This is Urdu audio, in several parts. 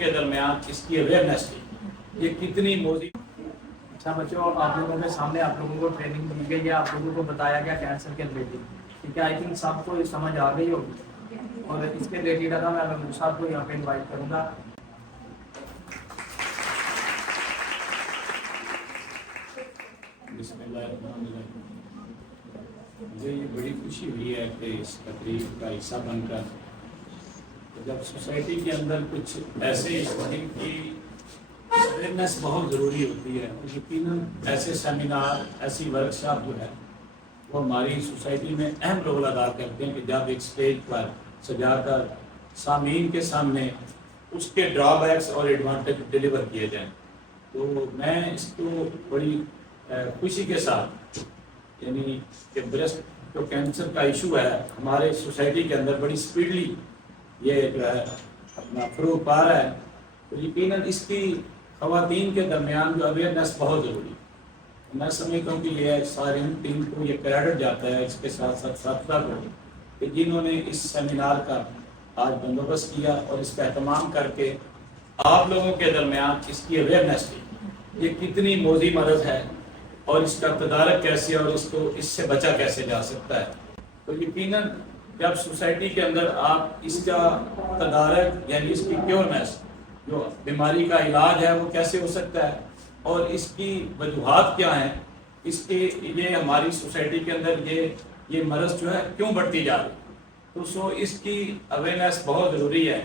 کے درمیان اس کی اویئرنیس تھی، یہ کتنی موزی۔ اچھا بچوں، آپ لوگوں کے سامنے آپ لوگوں کو ٹریننگ دی گئی ہے، آپ لوگوں کو بتایا گیا کینسر کے ریلیٹڈ، ٹھیک ہے؟ آئی تھنک سب کو سمجھ آ گئی ہوگی، اور اس کے ریلیٹڈ اگر میں محمود صاحب کو یہاں پہ انوائٹ کروں گا۔ بسم اللہ الرحمن الرحیم۔ مجھے یہ بڑی خوشی ہوئی ہے کہ اس تقریب کا حصہ بن کر جب سوسائٹی کے اندر کچھ ایسے جن کی اویئرنیس بہت ضروری ہوتی ہے، اور یقیناً ایسے سیمینار، ایسی ورکشاپ جو ہے وہ ہماری سوسائٹی میں اہم رول ادا کرتے ہیں کہ جب ایک اسٹیج پر سجا کر سامعین کے سامنے اس کے ڈرا بیکس اور ایڈوانٹیج ڈیلیور کیے جائیں۔ تو میں اس کو بڑی خوشی کے ساتھ، یعنی کہ بریسٹ جو کینسر کا ایشو ہے ہمارے سوسائٹی کے اندر بڑی سپیڈلی یہ جو ہے اپنا فروغ پا رہا ہے، تو یقیناً اس کی خواتین کے درمیان جو اویئرنیس بہت ضروری ہے۔ میں سمجھتا ہوں کہ یہ ساری ٹیم کو یہ کریڈٹ جاتا ہے، اس کے ساتھ ساتھ ساتھیوں کو، کہ جنہوں نے اس سیمینار کا آج بندوبست کیا اور اس کا اہتمام کر کے آپ لوگوں کے درمیان اس کی اویئرنیس کی، یہ کتنی موذی مرض ہے اور اس کا تدارک کیسے اور اس سے بچا کیسے جا سکتا ہے۔ تو یقیناً جب سوسائٹی کے اندر آپ اس کا تدارک، یعنی اس کی کیورنیس، جو بیماری کا علاج ہے وہ کیسے ہو سکتا ہے اور اس کی وجوہات کیا ہیں، اس کے یہ ہماری سوسائٹی کے اندر یہ مرض جو ہے کیوں بڑھتی جا رہی، تو اس کی اویئرنیس بہت ضروری ہے۔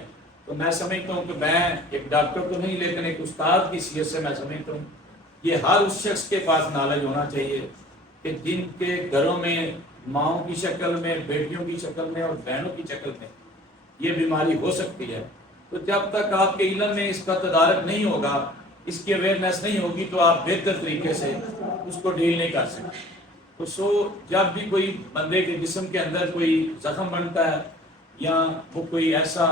تو میں سمجھتا ہوں کہ میں ایک ڈاکٹر تو نہیں، لیکن ایک استاد کی حیثیت سے میں سمجھتا ہوں یہ ہر اس شخص کے پاس نالج ہونا چاہیے کہ جن کے گھروں میں ماؤں کی شکل میں، بیٹیوں کی شکل میں اور بہنوں کی شکل میں یہ بیماری ہو سکتی ہے۔ تو جب تک آپ کے علم میں اس کا تدارک نہیں ہوگا، اس کی اویئرنیس نہیں ہوگی، تو آپ بہتر طریقے سے اس کو ڈیل نہیں کر سکتے۔ تو جب بھی کوئی بندے کے جسم کے اندر کوئی زخم بنتا ہے یا وہ کوئی ایسا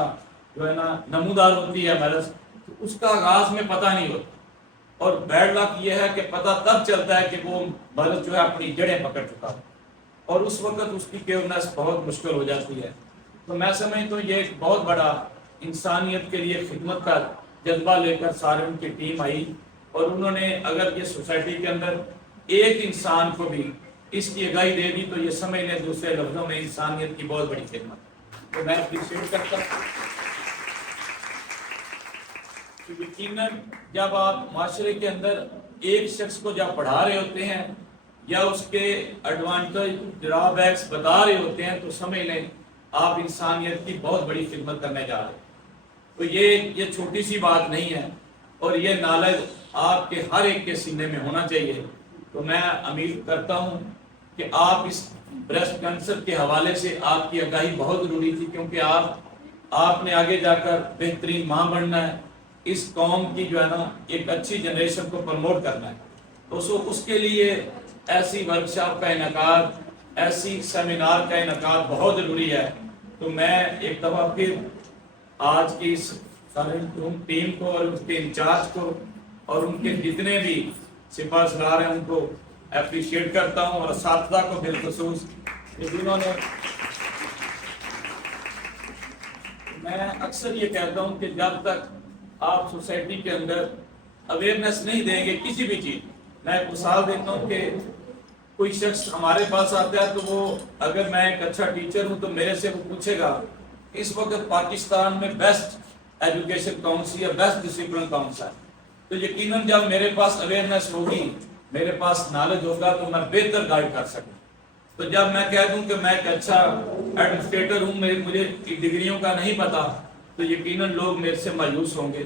جو ہے نا نمودار ہوتی ہے مرض، تو اس کا آغاز میں پتہ نہیں ہوتا، اور بیڈ لک یہ ہے کہ پتہ تب چلتا ہے کہ وہ مرض جو ہے اپنی جڑیں پکڑ چکا ہے، اور اس وقت اس کی کیورنیس بہت مشکل ہو جاتی ہے۔ تو میں سمجھتا ہوں یہ ایک بہت بڑا انسانیت کے لیے خدمت کا جذبہ لے کر سارے ان کی ٹیم آئی، اور انہوں نے اگر یہ سوسائٹی کے اندر ایک انسان کو بھی اس کی آگاہی دے دی تو یہ سمجھ لیں دوسرے لفظوں میں انسانیت کی بہت بڑی خدمت۔ تو میں اپریشیٹ کرتا ہوں کہ یقیناً جب آپ معاشرے کے اندر ایک شخص کو جب پڑھا رہے ہوتے ہیں یا اس کے ایڈوانٹیج ڈرا بیکس بتا رہے ہوتے ہیں، تو سمجھ لیں آپ انسانیت کی بہت بڑی خدمت کرنے جا رہے ہیں۔ تو یہ چھوٹی سی بات نہیں ہے، اور یہ نالج آپ کے ہر ایک کے سینے میں ہونا چاہیے۔ تو میں امید کرتا ہوں کہ آپ اس بریسٹ کینسر کے حوالے سے آپ کی آگاہی بہت ضروری تھی، کیونکہ آپ نے آگے جا کر بہترین ماں بننا ہے، اس قوم کی جو ہے نا ایک اچھی جنریشن کو پروموٹ کرنا ہے۔ تو اس کے لیے ایسی ورکشاپ کا انعقاد، ایسی سیمینار کا انعقاد بہت ضروری ہے۔ تو میں ایک دفعہ پھر آج کی اس ساری ٹیم کو اور اس کے انچارج کو اور ان کے جتنے بھی سپاہ سالار ہیں ان کو اپریشیٹ کرتا ہوں، اور اساتذہ کو بالخصوص جنہوں نے، میں اکثر یہ کہتا ہوں کہ جب تک آپ سوسائٹی کے اندر اویئرنیس نہیں دیں گے کسی بھی چیز، میں ایک مثال دیتا ہوں کہ کوئی شخص ہمارے پاس آتا ہے تو وہ، اگر میں ایک اچھا ٹیچر ہوں تو میرے سے وہ پوچھے گا اس وقت پاکستان میں بیسٹ ایجوکیشن کون سی ہے، بیسٹ ڈسپلن کون سا ہے۔ تو یقیناً جب میرے پاس اویئرنیس ہوگی، میرے پاس نالج ہوگا، تو میں بہتر گائیڈ کر سکوں۔ تو جب میں کہہ دوں کہ میں ایک اچھا ایڈمنسٹریٹر ہوں، مجھے ڈگریوں کا نہیں پتا، تو یقیناً لوگ میرے سے مایوس ہوں گے۔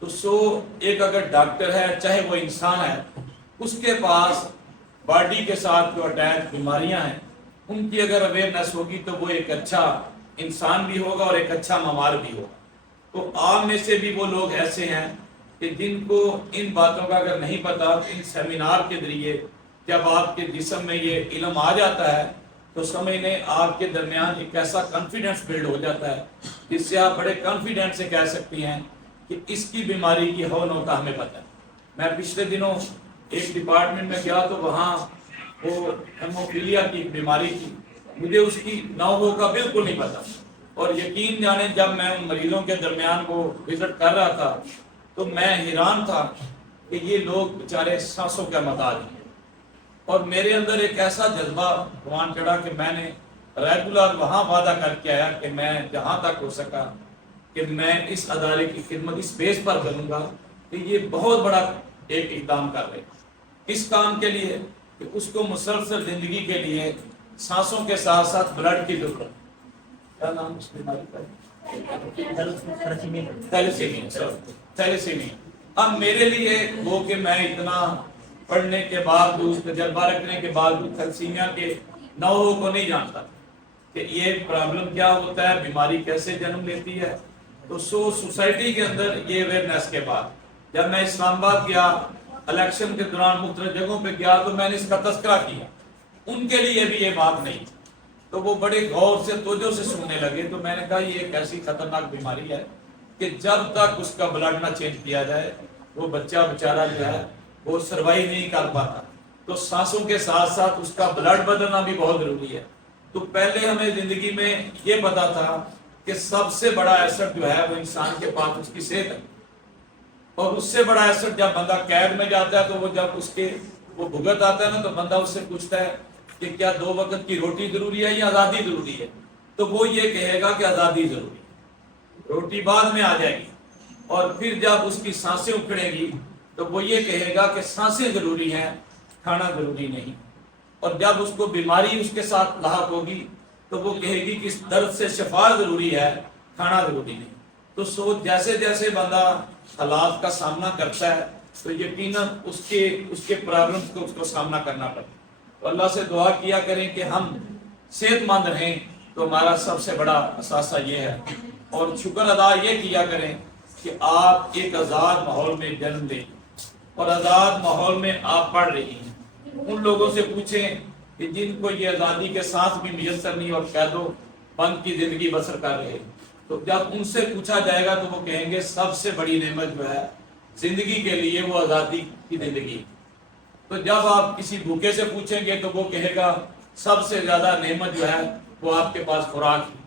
تو ایک اگر ڈاکٹر ہے، چاہے وہ انسان ہے، اس کے پاس باڈی کے ساتھ جو اٹیچ بیماریاں ہیں ان کی اگر اویئرنیس ہوگی تو وہ ایک اچھا انسان بھی ہوگا اور ایک اچھا ممار بھی ہوگا۔ تو آپ میں سے بھی وہ لوگ ایسے ہیں کہ جن کو ان باتوں کا اگر نہیں پتا، ان سیمینار کے ذریعے جب آپ کے جسم میں یہ علم آ جاتا ہے تو سمجھ لیں آپ کے درمیان ایک ایسا کانفیڈنس بلڈ ہو جاتا ہے جس سے آپ بڑے کانفیڈنٹ سے کہہ سکتی ہیں کہ اس کی بیماری کی ہو نو کا ہمیں پتہ ہے۔ میں پچھلے دنوں ایک ڈپارٹمنٹ میں گیا تو وہاں وہ ہیموفیلیا کی بیماری تھی، مجھے اس کی نو ہو کا بالکل نہیں پتا، اور یقین جانے جب میں ان مریضوں کے درمیان وہ وزٹ کر رہا تھا تو میں حیران تھا کہ یہ لوگ بیچارے سانسوں کا محتاج ہیں، اور میرے اندر ایک ایسا جذبہ روان چڑھا کہ میں نے ریگولر وہاں وعدہ کر کے آیا کہ میں جہاں تک ہو سکا کہ میں اس ادارے کی خدمت اس بیس پر کروں گا کہ یہ بہت بڑا ایک اقدام کر رہے ہیں اس کام کے لیے کہ اس کو مسلسل زندگی کے لیے سانسوں کے ساتھ ساتھ بلڈ کی ضرورت ہے۔ کیا نام اس بیماری کا تھیلیسیمیا۔ اب میرے لیے وہ کہ میں اتنا پڑھنے کے باوجود تجربہ رکھنے کے باوجود تھیلیسیمیا کے نوعوں کو نہیں جانتا کہ یہ پرابلم کیا ہوتا ہے، بیماری کیسے جنم لیتی ہے۔ تو سوسائٹی کے اندر یہ اویئرنیس کے بعد جب میں اسلام آباد گیا، الیکشن کے دوران مختلف جگہوں پہ گیا تو میں نے اس کا تذکرہ کیا، ان کے لیے بھی یہ بات نہیں تھی، تو وہ بڑے غور سے توجہ سے سننے لگے۔ تو میں نے کہا یہ ایک ایسی خطرناک بیماری ہے کہ جب تک اس کا بلڈ نہ چینج کیا جائے وہ بچہ بیچارہ جو ہے وہ سروائیو نہیں کر پاتا، تو سانسوں کے ساتھ ساتھ اس کا بلڈ بدلنا بھی بہت ضروری ہے۔ تو پہلے ہمیں زندگی میں یہ پتا تھا کہ سب سے بڑا ایسٹ جو ہے وہ انسان کے پاس اس کی صحت ہے، اور اس سے بڑا ایسٹ جب بندہ قید میں جاتا ہے تو وہ جب اس کے وہ بھگت آتا ہے نا تو بندہ اس سے پوچھتا ہے کہ کیا 2 وقت کی روٹی ضروری ہے یا آزادی ضروری ہے، تو وہ یہ کہے گا کہ آزادی ضروری ہے، روٹی بعد میں آ جائے گی، اور پھر جب اس کی سانسیں اکھڑیں گی تو وہ یہ کہے گا کہ سانسیں ضروری ہیں، کھانا ضروری نہیں، اور جب اس کو بیماری اس کے ساتھ لاحق ہوگی تو وہ کہے گی کہ اس درد سے شفا ضروری ہے، کھانا ضروری نہیں۔ تو سوچ جیسے جیسے بندہ حالات کا سامنا کرتا ہے تو یقیناً اس کے پرابلمس کو اس کو سامنا کرنا پڑتا ہے۔ تو اللہ سے دعا کیا کریں کہ ہم صحت مند رہیں، تو ہمارا سب سے بڑا اثاثہ یہ ہے، اور شکر ادا یہ کیا کریں کہ آپ ایک آزاد ماحول میں جنم لیں اور آزاد ماحول میں آپ پڑھ رہی ہیں۔ ان لوگوں سے پوچھیں کہ جن کو یہ آزادی کے ساتھ بھی میسر نہیں اور قید و بند کی زندگی بسر کر رہے، تو جب ان سے پوچھا جائے گا تو وہ کہیں گے سب سے بڑی نعمت جو ہے زندگی کے لیے وہ آزادی کی زندگی۔ تو جب آپ کسی بھوکے سے پوچھیں گے تو وہ کہے گا سب سے زیادہ نعمت جو ہے وہ آپ کے پاس خوراک ہے،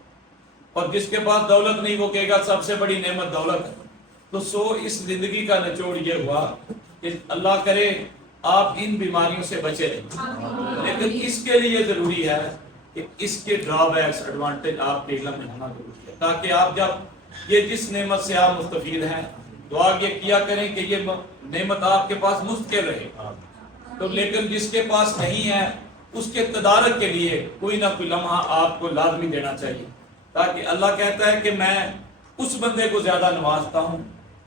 اور جس کے پاس دولت نہیں وہ کہے گا سب سے بڑی نعمت دولت ہے۔ تو اس زندگی کا نچوڑ یہ ہوا کہ اللہ کرے آپ ان بیماریوں سے بچے رہیں، لیکن اس کے لیے ضروری ہے کہ اس کے ڈرا بیکس ایڈوانٹیج آپ کے علم میں ہونا ضروری ہے، تاکہ آپ جب یہ جس نعمت سے آپ مستفید ہیں دعا یہ کیا کریں کہ یہ نعمت آپ کے پاس مستقل رہے۔ تو لیکن جس کے پاس نہیں ہے اس کے تدارک کے لیے کوئی نہ کوئی لمحہ آپ کو لازمی دینا چاہیے، تاکہ اللہ کہتا ہے کہ میں اس بندے کو زیادہ نوازتا ہوں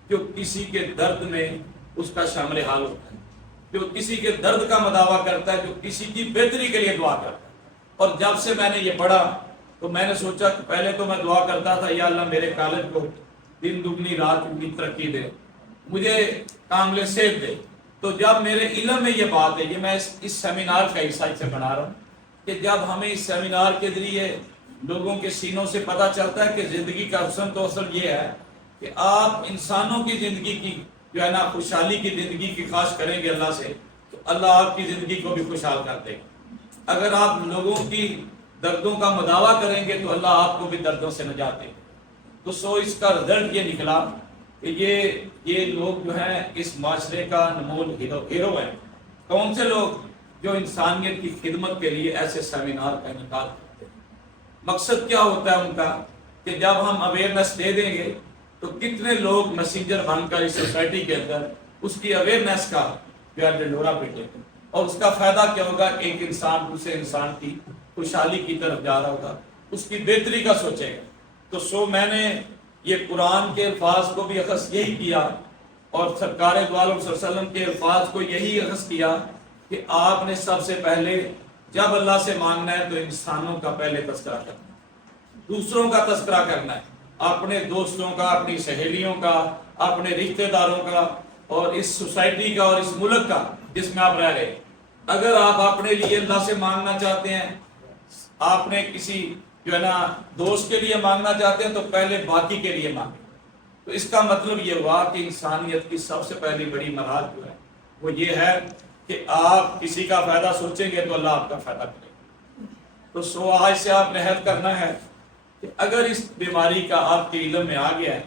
جو کسی کے درد میں اس کا شامل حال ہوتا ہے، جو کسی کے درد کا مداوع کرتا ہے، جو کسی کی بہتری کے لیے دعا کرتا ہے۔ اور جب سے میں نے یہ پڑھا تو میں نے سوچا کہ پہلے تو میں دعا کرتا تھا یا اللہ میرے کالج کو دن دگنی رات دگنی ترقی دے، مجھے کامل صحت دے۔ تو جب میرے علم میں یہ بات ہے، یہ میں اس سیمینار کا حصہ سے بنا رہا ہوں کہ جب ہمیں اس سیمینار کے ذریعے لوگوں کے سینوں سے پتہ چلتا ہے کہ زندگی کا حسن تو اصل یہ ہے کہ آپ انسانوں کی زندگی کی جو ہے نا خوشحالی کی زندگی کی خواہش کریں گے اللہ سے، تو اللہ آپ کی زندگی کو بھی خوشحال کر دے گا۔ اگر آپ لوگوں کی دردوں کا مداوع کریں گے تو اللہ آپ کو بھی دردوں سے نجات دے گا۔ تو اس کا رزلٹ یہ نکلا کہ یہ لوگ جو ہیں اس معاشرے کا نمول ہیرو ہیں۔ کون سے لوگ؟ جو انسانیت کی خدمت کے لیے ایسے سیمینار کا انعقاد کرتے ہیں۔ مقصد کیا ہوتا ہے ان کا کہ جب ہم اویئرنیس دے دیں گے تو کتنے لوگ میسنجر بن کر اس سوسائٹی کے اندر اس کی اویئرنیس کا جو ہے ڈنڈورا پیٹے گا، اور اس کا فائدہ کیا ہوگا؟ ایک انسان دوسرے انسان کی خوشحالی کی طرف جا رہا ہوگا، اس کی بہتری کا سوچے گا۔ تو میں نے یہ قرآن کے الفاظ کو بھی اخذ یہی کیا، اور سرکار دو عالم صلی اللہ علیہ وسلم کے الفاظ کو یہی اخذ کیا کہ آپ نے سب سے پہلے جب اللہ سے مانگنا ہے تو انسانوں کا پہلے تذکرہ کرنا ہے، دوسروں کا تذکرہ کرنا ہے، اپنے دوستوں کا، اپنی سہیلیوں کا، اپنے رشتہ داروں کا، اور اس سوسائٹی کا اور اس ملک کا جس میں آپ رہ رہے ہیں۔ اگر آپ اپنے لیے اللہ سے مانگنا چاہتے ہیں، آپ نے کسی جو ہے نا دوست کے لیے مانگنا چاہتے ہیں تو پہلے باقی کے لیے مانگیں۔ تو اس کا مطلب یہ ہوا کہ انسانیت کی سب سے پہلی بڑی مراد جو ہے وہ یہ ہے کہ آپ کسی کا فائدہ سوچیں گے تو اللہ آپ کا فائدہ کرے گا۔ تو آج سے آپ نے عہد کرنا ہے کہ اگر اس بیماری کا آپ کے علم میں آ گیا ہے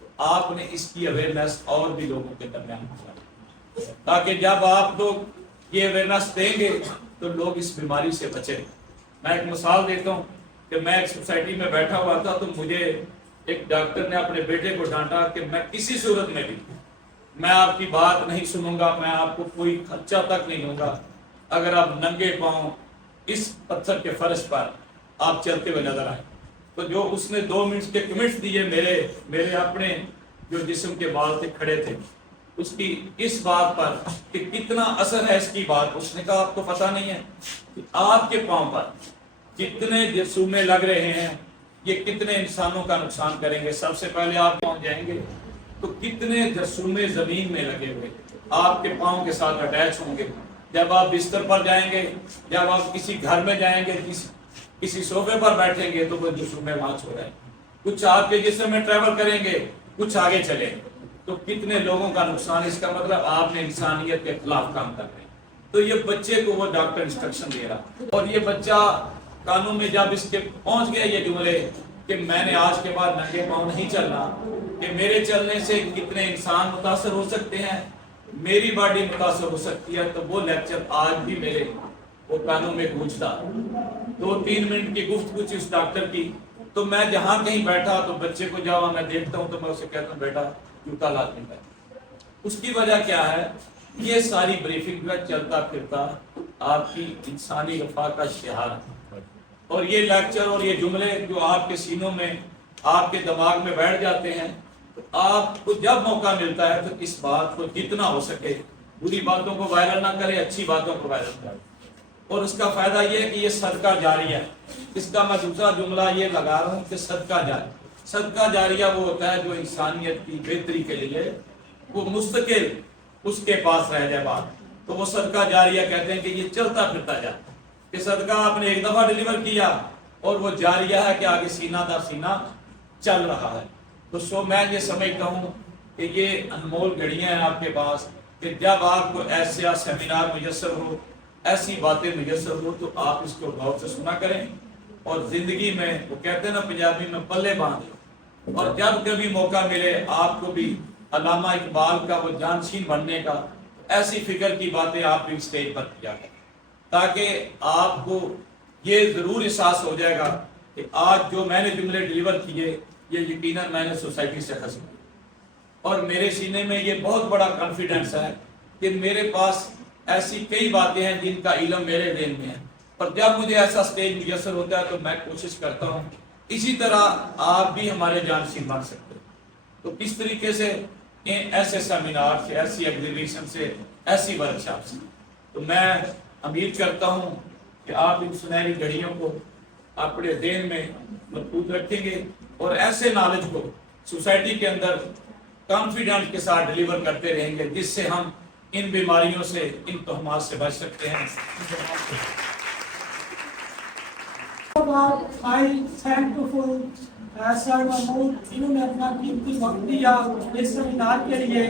تو آپ نے اس کی اویئرنیس اور بھی لوگوں کے درمیان پھیلانی، تاکہ جب آپ لوگ یہ اویئرنیس دیں گے تو لوگ اس بیماری سے بچیں۔ میں ایک مثال دیتا ہوں کہ میں ایک سوسائٹی میں بیٹھا ہوا تھا تو مجھے ایک ڈاکٹر نے اپنے بیٹے کو ڈانٹا کہ میں کسی صورت میں بھی میں آپ کی بات نہیں سنوں گا، میں آپ کو کوئی خرچہ تک نہیں دوں گا اگر آپ ننگے پاؤں اس پتھر کے فرش پر آپ چلتے ہوئے نظر آئے۔ تو جو اس نے 2 منٹ کے کمنٹس دیے میرے اپنے جو جسم کے بال تھے کھڑے تھے، اس کی اس بات پر کہ کتنا اثر ہے اس کی بات، اس نے کہا آپ کو پتہ نہیں ہے کہ آپ کے پاؤں پر کتنے جرثومے لگ رہے ہیں، یہ کتنے انسانوں کا نقصان کریں گے۔ سب سے پہلے آپ پاؤں جائیں گے تو کتنے جرثومے زمین میں لگے ہوئے آپ کے پاؤں کے ساتھ اٹیچ ہوں گے۔ جب آپ بستر پر جائیں گے، جب آپ کسی گھر میں جائیں گے، کسی صوفے پر بیٹھیں گے تو وہ جرثومے وہاں چھوڑ رہے ہیں، کچھ آپ کے جسم میں ٹریول کریں گے، کچھ آگے چلیں تو کتنے لوگوں کا نقصان۔ اس کا مطلب آپ نے انسانیت کے خلاف کام کر رہے ہیں۔ تو یہ بچے کو وہ ڈاکٹر انسٹرکشن دے رہا اور یہ بچہ قانون میں جب اس کے پہنچ گیا یہ جملے کہ میں نے آج کے بعد ننگے پاؤں نہیں چلنا، کہ میرے چلنے سے کتنے انسان متاثر ہو سکتے ہیں، میری باڈی متاثر ہو سکتی ہے، تو وہ لیکچر آج بھی میرے وہ کانوں میں گونجتا۔ 2-3 منٹ کی گفتگو تھی اس ڈاکٹر کی، تو میں جہاں کہیں بیٹھا تو بچے کو جب میں دیکھتا ہوں تو میں اسے کہتا ہوں بیٹا جوتا لازمی پہن۔ اس کی وجہ کیا ہے؟ یہ ساری بریفنگ کا چلتا پھرتا آپ کی انسانی وفا کا شعار ہے، اور یہ لیکچر اور یہ جملے جو آپ کے سینوں میں آپ کے دماغ میں بیٹھ جاتے ہیں، تو آپ کو جب موقع ملتا ہے تو اس بات کو جتنا ہو سکے بری باتوں کو وائرل نہ کرے، اچھی باتوں کو وائرل کرے۔ اور اس کا فائدہ یہ ہے کہ یہ صدقہ جاریہ ہے۔ اس کا میں دوسرا جملہ یہ لگا رہا ہوں کہ صدقہ جاریہ، صدقہ جاریہ وہ ہوتا ہے جو انسانیت کی بہتری کے لیے وہ مستقل اس کے پاس رہ جائے بات، تو وہ صدقہ جاریہ کہتے ہیں کہ یہ چلتا پھرتا جاتا ہے، کہ صدقہ آپ نے ایک دفعہ ڈیلیور کیا اور وہ جاریہ ہے کہ آگے سینہ در سینہ چل رہا ہے۔ تو میں یہ سمجھتا ہوں کہ یہ انمول گھڑیاں ہیں آپ کے پاس کہ جب آپ کو ایسا سیمینار میسر ہو، ایسی باتیں میسر ہو تو آپ اس کو غور سے سنا کریں، اور زندگی میں وہ کہتے ہیں نا پنجابی میں پلے باندھ، اور جب کبھی موقع ملے آپ کو بھی علامہ اقبال کا وہ جانشین بننے کا، ایسی فکر کی باتیں آپ بھی اسٹیج پر کیا کریں، تاکہ آپ کو یہ ضرور احساس ہو جائے گا کہ آج جو میں نے جملے ڈیلیور کیے یہ یقیناً میں نے سوسائٹی سے حاصل کیا، اور میرے سینے میں یہ بہت بڑا کانفیڈنس ہے کہ میرے پاس ایسی کئی باتیں ہیں جن کا علم میرے ذہن میں ہے، اور جب مجھے ایسا سٹیج میسر ہوتا ہے تو میں کوشش کرتا ہوں اسی طرح آپ بھی ہمارے جانشین بن سکتے ہیں۔ تو کس طریقے سے ایسے سیمینار سے، ایسی ایگزیبیشن سے، ایسی ورکشاپ سے، تو میں امید کرتا ہوں کہ آپ ان سنہری گھڑیوں کو اپنے ذہن میں محفوظ رکھیں گے اور ایسے نالج کو سوسائٹی کے اندر کانفیڈنٹ کے ساتھ ڈیلیور کرتے رہیں گے، جس سے ہم ان بیماریوں سے، ان تہمات سے بچ سکتے ہیں۔ سر محمود انہوں نے اپنا قیمتی وقت دیا اس سیمینار کے لیے۔